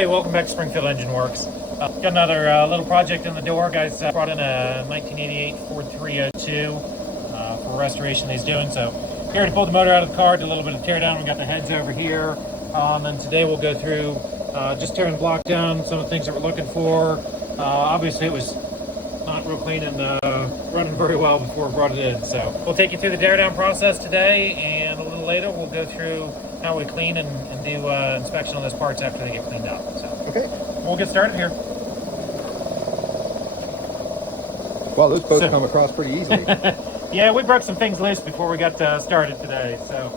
Hi, welcome back to Springfield Engine Works. Got another little project in the door. Guys brought in a 1988 Ford 302 for restoration he's doing. So here to pull the motor out of the car, did a little bit of tear down. We got the heads over here. And then today we'll go through just tearing the block down, some of the things that we're looking for. Obviously it was not real clean and running very well before we brought it in. So we'll take you through the tear down process today, and a little later we'll go through how we clean and do inspection on those parts after they get cleaned out. So okay, we'll get started here. Well, those boats come across pretty easily. Yeah, we broke some things loose before we got started today, so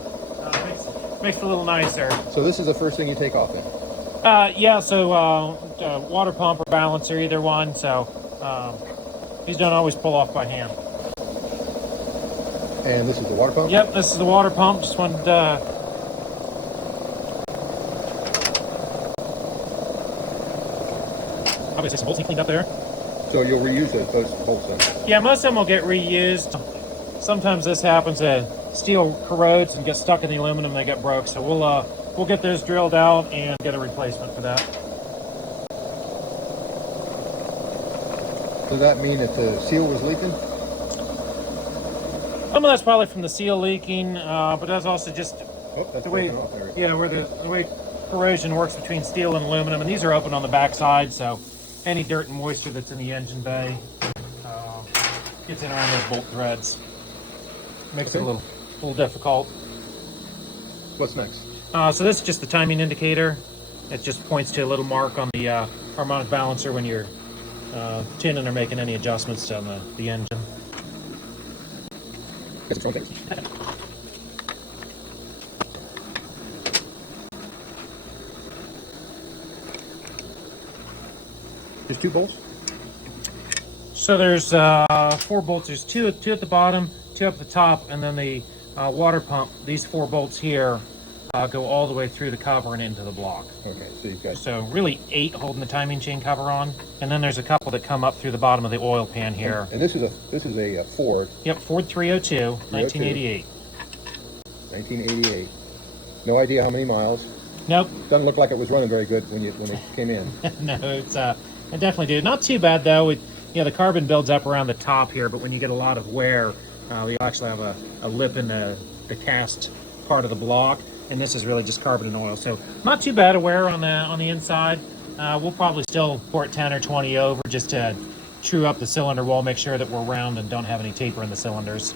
makes it a little nicer. So this is the first thing you take off then? Yeah, so water pump or balancer, either one. So these don't always pull off by hand. And this is the water pump? Yep, this is the water pump. Just wanted obviously some bolts cleaned up there. So you'll reuse those bolts then? Yeah, most of them will get reused. Sometimes this happens, steel corrodes and gets stuck in the aluminum, they get broke. So we'll get those drilled out and get a replacement for that. Does that mean that the seal was leaking? Some of that's probably from the seal leaking, but that's also just that's the way, off there. yeah, where the way corrosion works between steel and aluminum, and these are open on the back side, so any dirt and moisture that's in the engine bay gets in around those bolt threads. Makes it a little difficult. What's next? So this is just the timing indicator. It just points to a little mark on the harmonic balancer when you're tuning or making any adjustments on the engine. There's two bolts? So there's 4 bolts. There's two at the bottom, 2 up the top, and then the water pump. These 4 bolts here go all the way through the cover and into the block. Okay, so you've got... So really 8 holding the timing chain cover on, and then there's a couple that come up through the bottom of the oil pan here. And this is a Ford. Yep, Ford 302, 1988. 1988. No idea how many miles. Nope. Doesn't look like it was running very good when it came in. No, it's it definitely did. Not too bad though. The carbon builds up around the top here, but when you get a lot of wear, we actually have a lip in the cast part of the block, and this is really just carbon and oil. So not too bad of wear on the inside. We'll probably still pour it 10 or 20 over just to true up the cylinder wall, make sure that we're round and don't have any taper in the cylinders.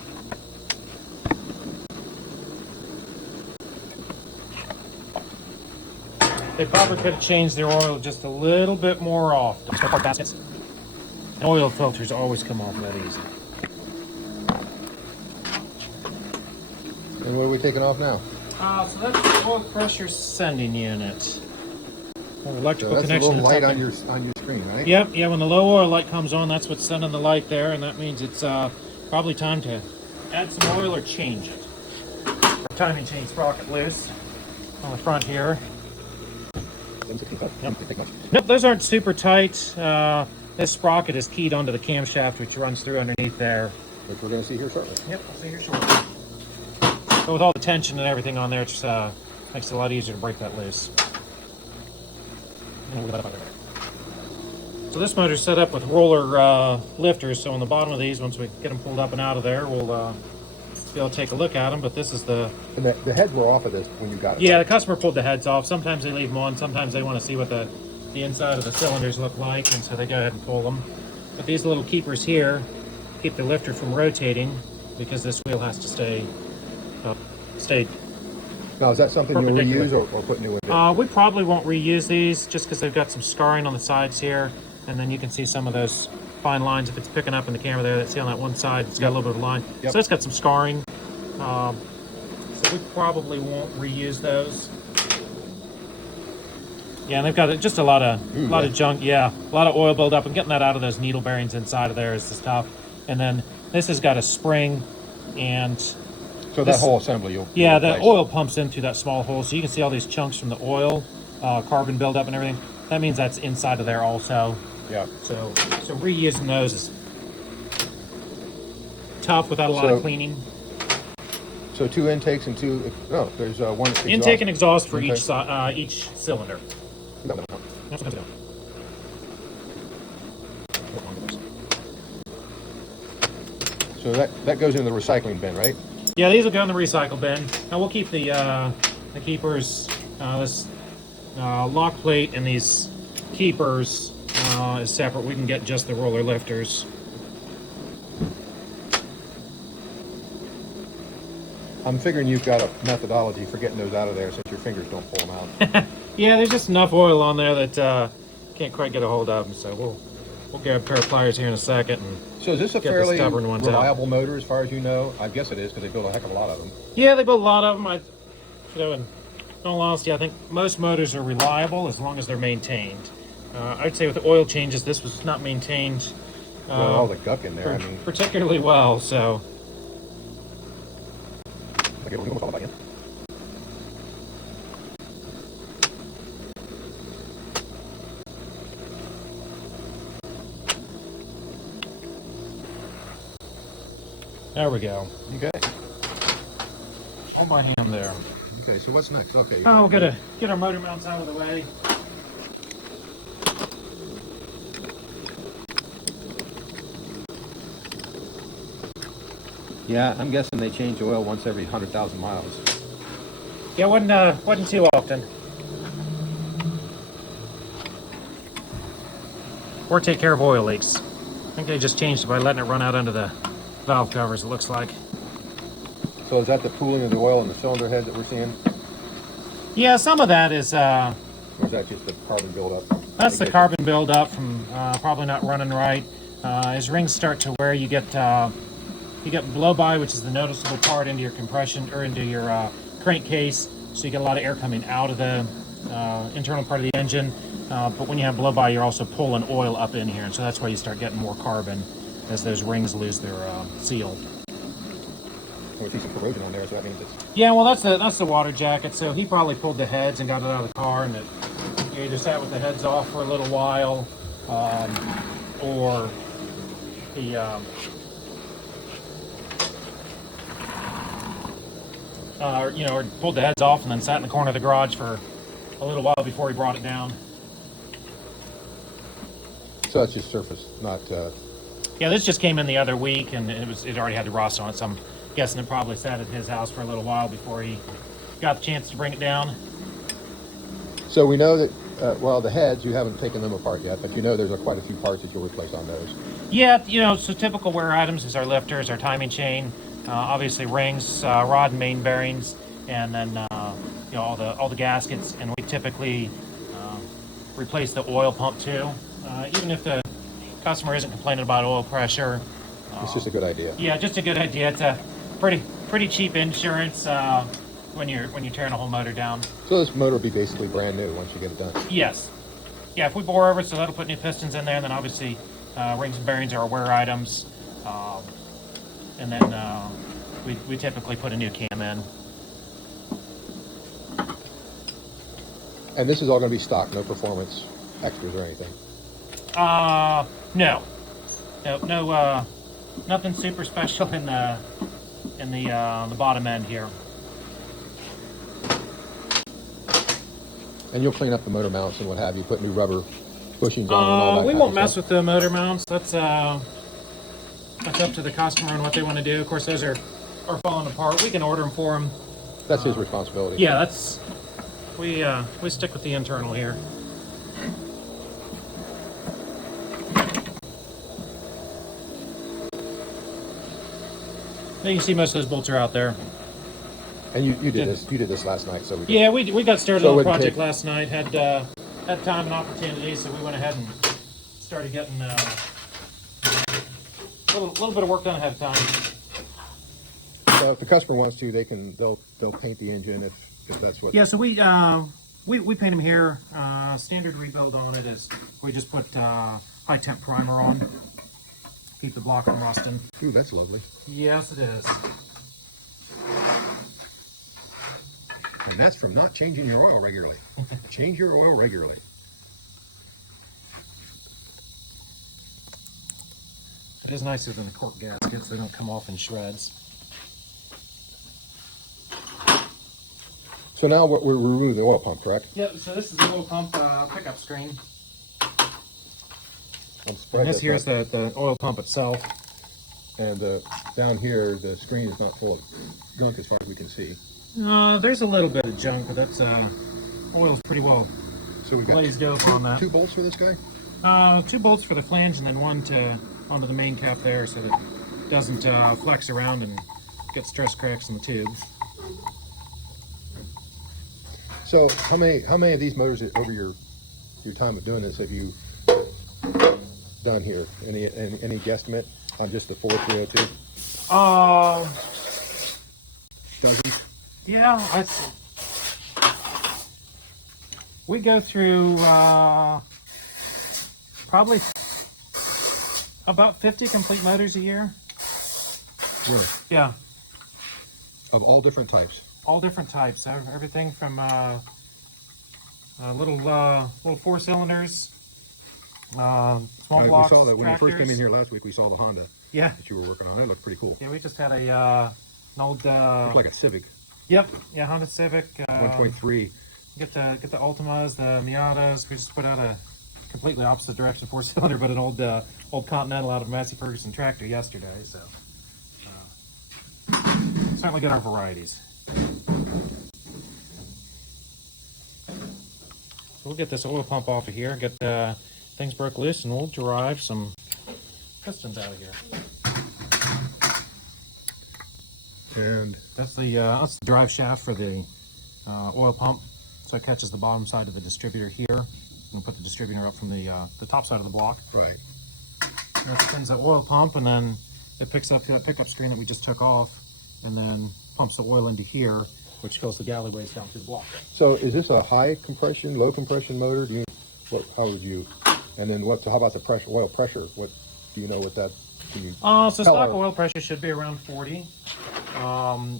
They probably could have changed their oil just a little bit more often. Spare part baskets. Oil filters always come off that easy. And what are we taking off now? So that's the oil pressure sending unit. Electrical so that's connection. a little light on your screen, right? Yep, yeah, when the low oil light comes on, that's what's sending the light there, and that means it's probably time to add some oil or change it. Our timing chain sprocket loose on the front here. Yep. Nope, those aren't super tight. This sprocket is keyed onto the camshaft, which runs through underneath there. Which we're going to see here shortly. Yep, we'll see here shortly. So with all the tension and everything on there, it just makes it a lot easier to break that loose. So this motor is set up with roller lifters, so on the bottom of these, once we get them pulled up and out of there, we'll be able to take a look at them, but this is the... And the heads were off of this when you got it. Yeah, the customer pulled the heads off. Sometimes they leave them on, sometimes they want to see what the inside of the cylinders look like, and so they go ahead and pull them. But these little keepers here keep the lifter from rotating, because this wheel has to stay Now, is that something you'll reuse or put new in? We probably won't reuse these, just because they've got some scarring on the sides here, and then you can see some of those fine lines if it's picking up in the camera there. See on that one side, it's got a little bit of line. Yep. So it's got some scarring. So we probably won't reuse those. Yeah, and they've got just a lot of junk. Yeah, a lot of oil buildup, and getting that out of those needle bearings inside of there is just tough. And then this has got a spring, and so that whole assembly you'll the oil pumps in through that small hole, so you can see all these chunks from the oil, carbon buildup and everything. That means that's inside of there also. Yeah. So reusing those is tough without a lot of cleaning. So 2 intakes and 2. No, there's one exhaust. Intake and exhaust for each cylinder. No. So that goes into the recycling bin, right? Yeah, these will go in the recycle bin. Now we'll keep the keepers, this lock plate and these keepers is separate. We can get just the roller lifters. I'm figuring you've got a methodology for getting those out of there since your fingers don't pull them out. Yeah, there's just enough oil on there that can't quite get a hold of them. So we'll grab a pair of pliers here in a second. And so is this a get the fairly stubborn ones reliable motor as far as you know? I guess it is because they build a heck of a lot of them. Yeah, they build a lot of them. In all honesty, I think most motors are reliable as long as they're maintained. I'd say with the oil changes, this was not maintained. Well, all the guck in there, I mean. Particularly well, so. Okay, we'll go back in. There we go. Okay. Hold my hand there. Okay, so what's next? Okay. Oh, we're gonna get our motor mounts out of the way. Yeah, I'm guessing they change oil once every 100,000 miles. Yeah, wasn't too often. Or take care of oil leaks. I think they just changed it by letting it run out under the valve covers, it looks like. So is that the pooling of the oil in the cylinder head that we're seeing? Yeah, some of that is Or is that just the carbon buildup? that's the carbon buildup from probably not running right. As rings start to wear, you get blow by, which is the noticeable part into your compression or into your crankcase. So you get a lot of air coming out of the internal part of the engine. But when you have blow by, you're also pulling oil up in here, and so that's why you start getting more carbon as those rings lose their seal. We see some corrosion on there, so that means it's... Yeah, well, that's the water jacket. So he probably pulled the heads and got it out of the car, and it either sat with the heads off for a little while, or he or pulled the heads off and then sat in the corner of the garage for a little while before he brought it down. So that's just surface, not... Yeah, this just came in the other week, and it already had the rust on it, so I'm guessing it probably sat at his house for a little while before he got the chance to bring it down. So we know that, well, the heads, you haven't taken them apart yet, but you know there's quite a few parts that you'll replace on those. Yeah, so typical wear items is our lifters, our timing chain, obviously rings, rod and main bearings, and then all the gaskets. And we typically replace the oil pump too, even if the customer isn't complaining about oil pressure. It's just a good idea. Yeah, just a good idea. It's a pretty cheap insurance when you're tearing a whole motor down. So this motor will be basically brand new once you get it done. Yes. Yeah, if we bore over, so that'll put new pistons in there, and then obviously rings and bearings are our wear items, and then we typically put a new cam in. And this is all going to be stock, no performance extras or anything. No, nothing super special in the bottom end here. And you'll clean up the motor mounts and what have you, put new rubber bushings on and all that. We kind won't of mess stuff. with the motor mounts. That's up to the customer and what they want to do. Of course, those are falling apart. We can order them for them. That's his responsibility. Yeah, we stick with the internal here. You can see most of those bolts are out there. And you did this. You did this last night, so we. Yeah, we got started So on the it wouldn't project take- last night. Had time and opportunity, so we went ahead and started getting a little bit of work done ahead of time. So if the customer wants to, they'll paint the engine if that's what. Yeah, so we paint them here. Standard rebuild on it is we just put high temp primer on, keep the block from rusting. Ooh, that's lovely. Yes, it is. And that's from not changing your oil regularly. Change your oil regularly. It is nicer than the cork gaskets. They don't come off in shreds. So now we're removing the oil pump, correct? Yep, so this is the oil pump pickup screen. And this here is the oil pump itself. And down here, the screen is not full of gunk as far as we can see. There's a little bit of junk, but that's oil's pretty well So we've got glazed over on that. two bolts for this guy? 2 bolts for the flange and then one onto the main cap there so that it doesn't flex around and get stress cracks in the tube. So how many of these motors over your time of doing this have you done here? Any guesstimate on just the 4302? Dozens? Yeah, we go through probably about 50 complete motors a year. Really? Yeah. Of all different types? All different types. Everything from little 4 cylinders, small blocks. We saw that when you first came in tractors. here last week. We saw the Honda Yeah. that you were working on. It looked pretty cool. Yeah, we just had an old. Looked like a Civic. Yep. Yeah, Honda Civic. 1.3. Get the Ultimas, the Miatas. We just put out a completely opposite direction 4-cylinder, but an old Continental out of Massey Ferguson tractor yesterday. So certainly get our varieties. So we'll get this oil pump off of here, get things broke loose, and we'll drive some pistons out of here. And that's the drive shaft for the oil pump. So it catches the bottom side of the distributor here. We'll put the distributor up from the top side of the block. right. And it spins the oil pump, and then it picks up that pickup screen that we just took off, and then pumps the oil into here, which goes the galley ways down through the block. So is this a high compression, low compression motor? How would you? And then how about the pressure, oil pressure? What do you know what that? Can you So stock oil pressure should be around 40.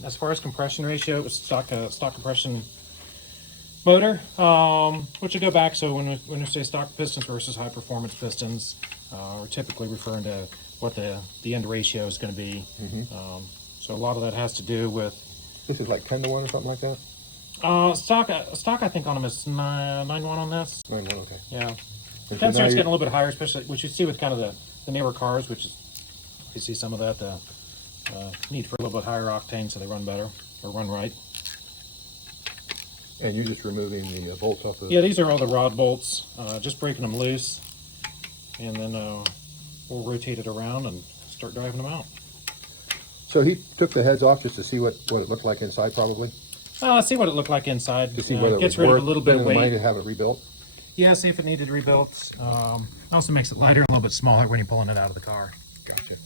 As far as compression ratio, it was stock compression motor, which would go back. So when we say stock pistons versus high performance pistons, we're typically referring to what the end ratio is going to be. So a lot of that has to do with. This is like 10 to 1 or something like that? Stock I think on them is 9-1 on this. 9-1, okay. Yeah. And That so starts getting a little bit higher, especially which you see with kind of the newer cars, which is you see some of that need for a little bit higher octane so they run better or run right. And you're just removing the bolts off the... Yeah, these are all the rod bolts, just breaking them loose, and then we'll rotate it around and start driving them out. So he took the heads off just to see what it looked like inside, probably? See what it looked like inside. To see whether it gets was rid worth of a little bit of spending the money weight. to have it rebuilt? Yeah, see if it needed rebuilt. Also makes it lighter, a little bit smaller when you're pulling it out of the car. Gotcha.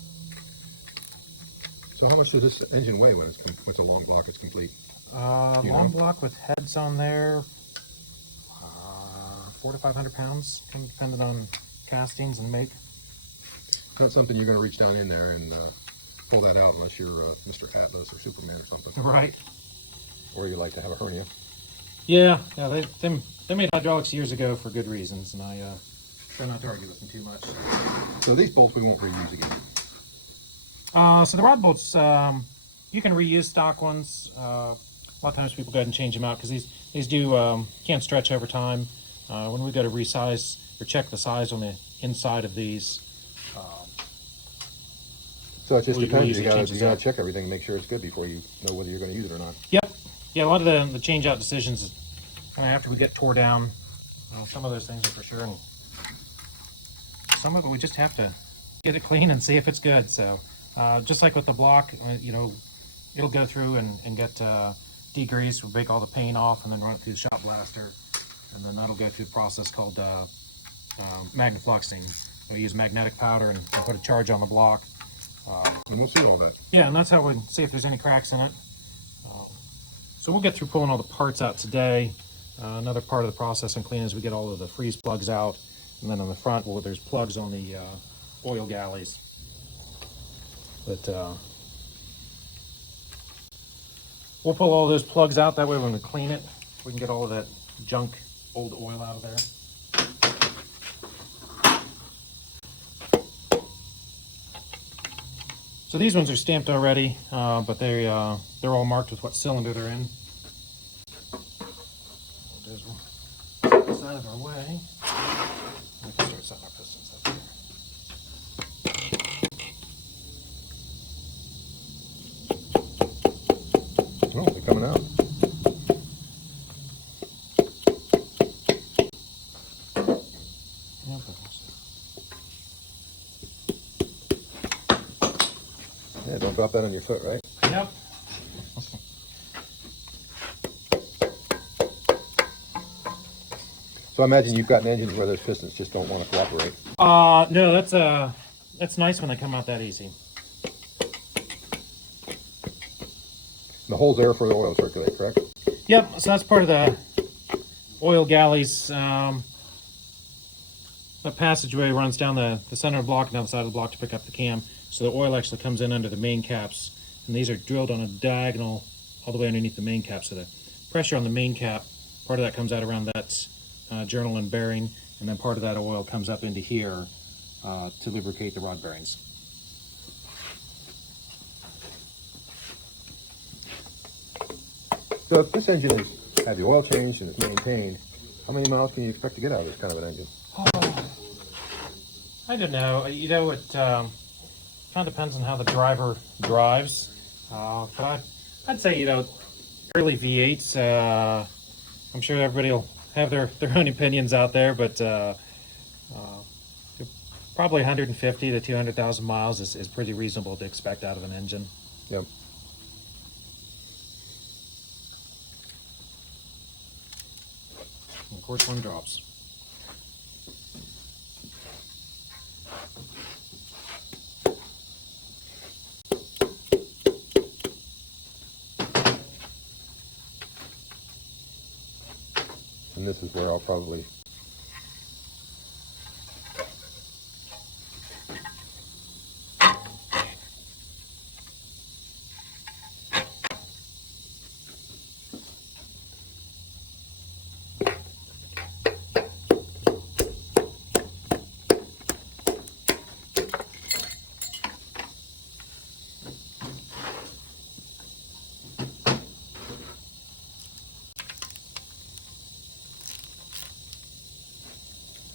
So how much does this engine weigh when it's a long block, it's complete? Long block with heads on there, 400 to 500 pounds, depending on castings and make. It's not something you're going to reach down in there and pull that out unless you're Mr. Atlas or Superman or something. Right. Or you like to have a hernia. Yeah, they made hydraulics years ago for good reasons, and I try not to argue with them too much. So these bolts we won't reuse again. So the rod bolts, you can reuse stock ones. A lot of times people go ahead and change them out because these can't stretch over time. When we go to resize or check the size on the inside of these. So it just depends. You changes gotta out. check everything, make sure it's good before you know whether you're going to use it or not. Yep. Yeah, a lot of the change out decisions is kind of after we get tore down. Some of those things are for sure, and some of it we just have to get it clean and see if it's good. So just like with the block, it'll go through and get degreased. We'll bake all the paint off and then run it through the shop blaster, and then that'll go through a process called magnafluxing. We use magnetic powder and put a charge on the block. And we'll see all that. Yeah, and that's how we see if there's any cracks in it. So we'll get through pulling all the parts out today. Another part of the process and cleaning is we get all of the freeze plugs out, and then on the front, there's plugs on the oil galleys. But we'll pull all those plugs out. That way, when we clean it, we can get all of that junk, old oil out of there. So these ones are stamped already, but they're all marked with what cylinder they're in. out of our way. We can start setting our pistons up here. Oh, they're coming out. Yeah, don't drop that on your foot, right? Yep. So I imagine you've got an engine where those pistons just don't want to cooperate. No, that's nice when they come out that easy. The hole's there for the oil to circulate, correct? Yep, so that's part of the oil galleys. The passageway runs down the center of the block and down the side of the block to pick up the cam. So the oil actually comes in under the main caps. And these are drilled on a diagonal all the way underneath the main cap. So the pressure on the main cap, part of that comes out around that journal and bearing. And then part of that oil comes up into here to lubricate the rod bearings. So if this engine is had the oil changed and it's maintained, how many miles can you expect to get out of this kind of an engine? Oh, I don't know. You know, it kind of depends on how the driver drives. But I'd say, you know, early V8s, I'm sure everybody will have their own opinions out there, but probably 150 to 200,000 miles is pretty reasonable to expect out of an engine. Yep. And of course, one drops. And this is where I'll probably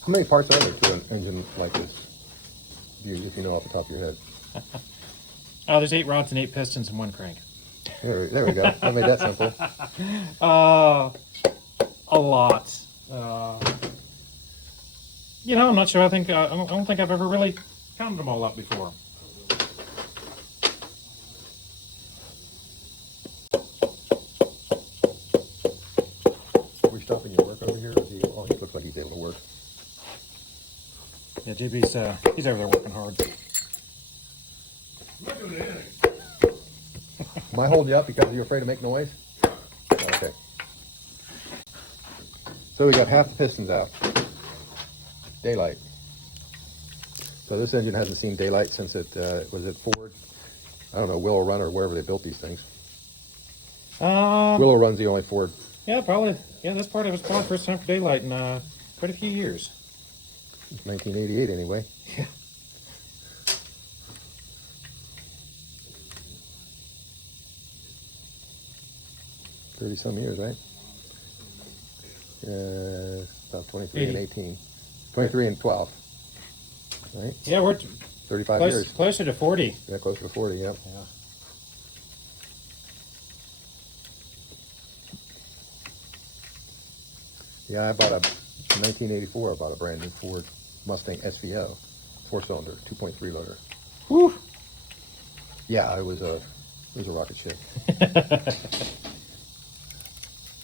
How many parts are there to an engine like this? If you know off the top of your head. There's 8 rods and 8 pistons and 1 crank. There we go. I made that simple. A lot. You know, I'm not sure. I don't think I've ever really counted them all up before. Are we stopping your work over here? Or he looks like he's able to work. Yeah, JB's he's over there working hard. Am I holding you up because you're afraid to make noise? Okay. So we got half the pistons out. Daylight. So this engine hasn't seen daylight since it was at Ford. I don't know, Willow Run or wherever they built these things. Willow Run's the only Ford. Yeah, probably. Yeah, this part of it's probably first time for daylight in quite a few years. 1988 anyway. Yeah. Some years, right? About 23 and 18. 23 and 12. Right? Yeah, we're 35 years. Closer to 40. Yeah, closer to 40, yeah. Yeah. Yeah, in 1984, I bought a brand new Ford Mustang SVO, 4-cylinder, 2.3 loader. Whew. Yeah, it was a rocket ship.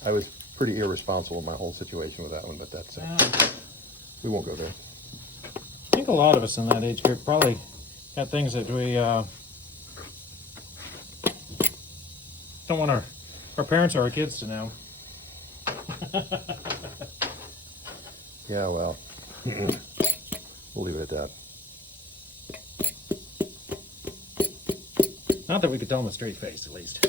I was pretty irresponsible in my whole situation with that one, but that's we won't go there. I think a lot of us in that age group probably got things that we don't want our parents or our kids to know. Yeah, well, we'll leave it at that. Not that we could tell them a straight face, at least.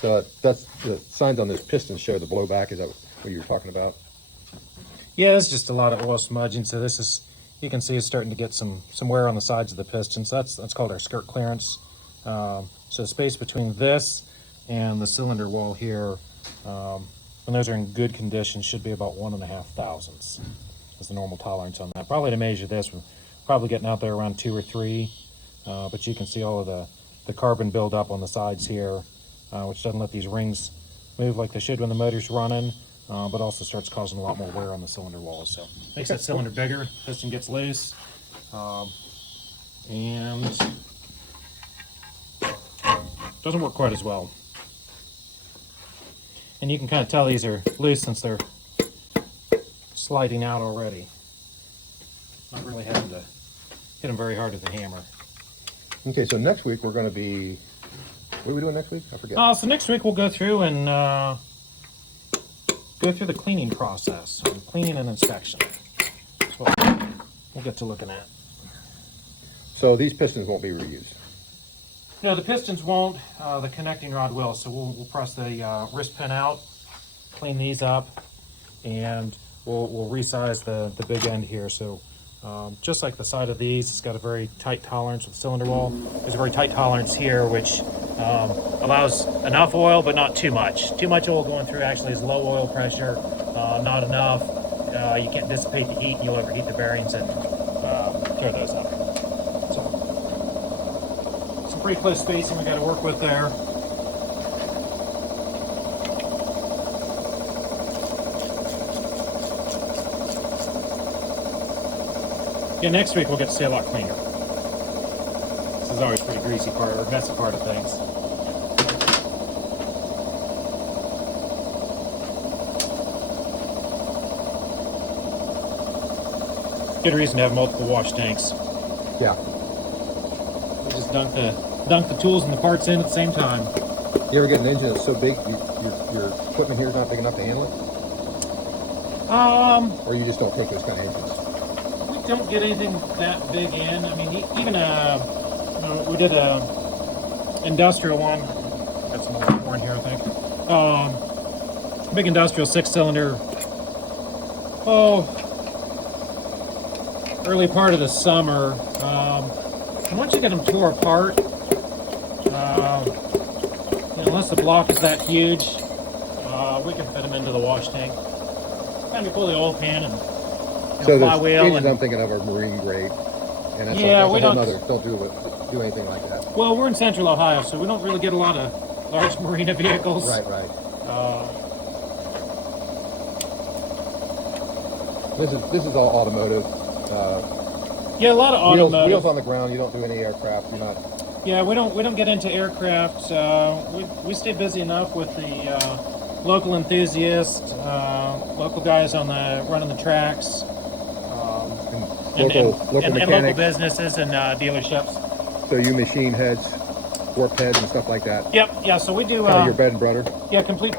So that's the signs on this piston show the blowback. Is that what you were talking about? Yeah, it's just a lot of oil smudging. So this is, you can see it's starting to get some wear on the sides of the piston. So that's called our skirt clearance. So space between this and the cylinder wall here, when those are in good condition, should be about 1.5 thousandths is the normal tolerance on that. Probably to measure this, we're probably getting out there around 2 or 3, but you can see all of the carbon buildup on the sides here, which doesn't let these rings move like they should when the motor's running, but also starts causing a lot more wear on the cylinder walls. So makes that cylinder bigger, piston gets loose, and doesn't work quite as well. And you can kind of tell these are loose since they're sliding out already. Not really having to hit them very hard with the hammer. Okay, so next week we're going to be, what are we doing next week? I forget. So next week we'll go through and go through the cleaning process, so cleaning and inspection. That's what we'll get to looking at. So these pistons won't be reused? No, the pistons won't. The connecting rod will. So we'll press the wrist pin out, clean these up, and we'll resize the big end here. So just like the side of these, it's got a very tight tolerance with the cylinder wall. There's a very tight tolerance here, which allows enough oil, but not too much. Too much oil going through actually is low oil pressure. Not enough. You can't dissipate the heat, and you'll overheat the bearings and tear those up. So, pretty close spacing we got to work with there. Yeah, next week we'll get to see a lot cleaner. This is always a pretty greasy part, or messy part of things. Good reason to have multiple wash tanks. Yeah. You just dunk the tools and the parts in at the same time. You ever get an engine that's so big, your equipment here is not big enough to handle it? Or you just don't take those kind of engines? We don't get anything that big in. I mean, even we did a industrial one. Got some more in here, I think. Big industrial 6-cylinder. Early part of the summer. And once you get them tore apart, unless the block is that huge, we can fit them into the wash tank. Kind of pull the oil pan and so the flywheel. engines I'm thinking of are marine grade, and that's Yeah, a we whole don't- nother, don't do anything like that. Well, we're in central Ohio, so we don't really get a lot of large marina vehicles. Right. This is all automotive. Yeah, a lot of automotive. Wheels on the ground. You don't do any aircraft. You're not. Yeah, we don't get into aircraft. We stay busy enough with the local enthusiasts, local guys on running the tracks, Local and local mechanics. businesses and dealerships. So you machine heads, warp heads, and stuff like that. Yep. Yeah. So we do. Kind of your bread and butter. Yeah, complete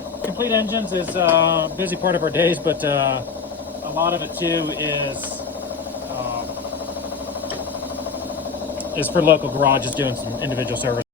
engines is a busy part of our days, but a lot of it too is for local garages doing some individual service.